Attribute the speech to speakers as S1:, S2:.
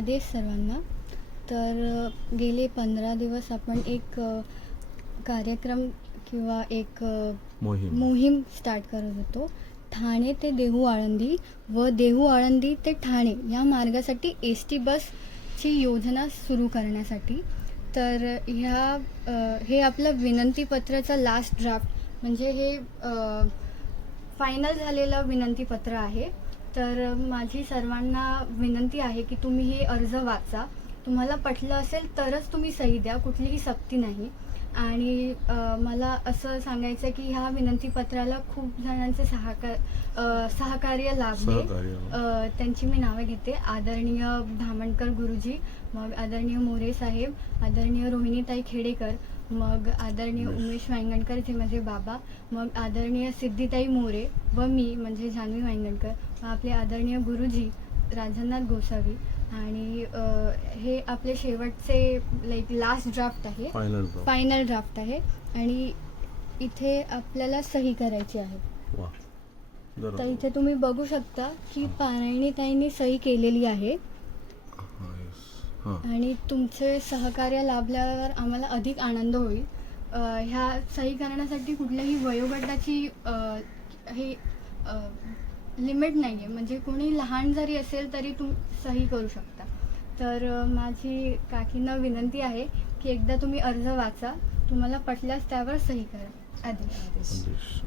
S1: आदेश सर्वांना. तर गेले पंधरा दिवस आपण एक कार्यक्रम किंवा एक
S2: मोहीम.
S1: मोहीम स्टार्ट करत होतो. ठाणे ते देहू आळंदी व देहू आळंदी ते ठाणे या मार्गासाठी एस टी बसची योजना सुरू करण्यासाठी. तर ह्या हे आपलं विनंतीपत्राचं लास्ट ड्राफ्ट म्हणजे हे फायनल झालेलं विनंतीपत्र आहे. तर माझी सर्वांना विनंती आहे की तुम्ही हे अर्ज वाचा. तुम्हाला पटलं असेल तरच तुम्ही सही द्या कुठलीही सक्ती नाही आणि मला असं सांगायचं आहे की ह्या विनंतीपत्राला खूप जणांचे सहकार सहकार्य लाभले. अ, त्यांची मी नावं घेते आदरणीय धामणकर गुरुजी मग आदरणीय मोरे साहेब आदरणीय रोहिणीताई खेडेकर मग आदरणीय
S2: उमेश.
S1: वांगणकर जे माझे बाबा मग आदरणीय सिद्धिताई मोरे व मी म्हणजे जान्हवी वांगणकर व आपले आदरणीय गुरुजी राजनाथ गोसावी आणि हे आपले शेवटचे लाईक लास्ट ड्राफ्ट आहे.
S2: फायनल
S1: फायनल ड्राफ्ट आहे. आणि इथे आपल्याला सही करायची आहे. तर इथे तुम्ही बघू शकता की पारायणीताईंनी सही केलेली आहे. आणि तुमचे सहकार्य लाभल्यावर आम्हाला अधिक आनंद होईल. ह्या सही करण्यासाठी कुठल्याही वयोगटाची हे लिमिट नाही आहे म्हणजे कोणी लहान जरी असेल तरी तुम सही करू शकता. तर माझी काकींना विनंती आहे की एकदा तुम्ही अर्ज वाचा. तुम्हाला पटल्यास त्यावर सही करा. आधी
S2: संदेश.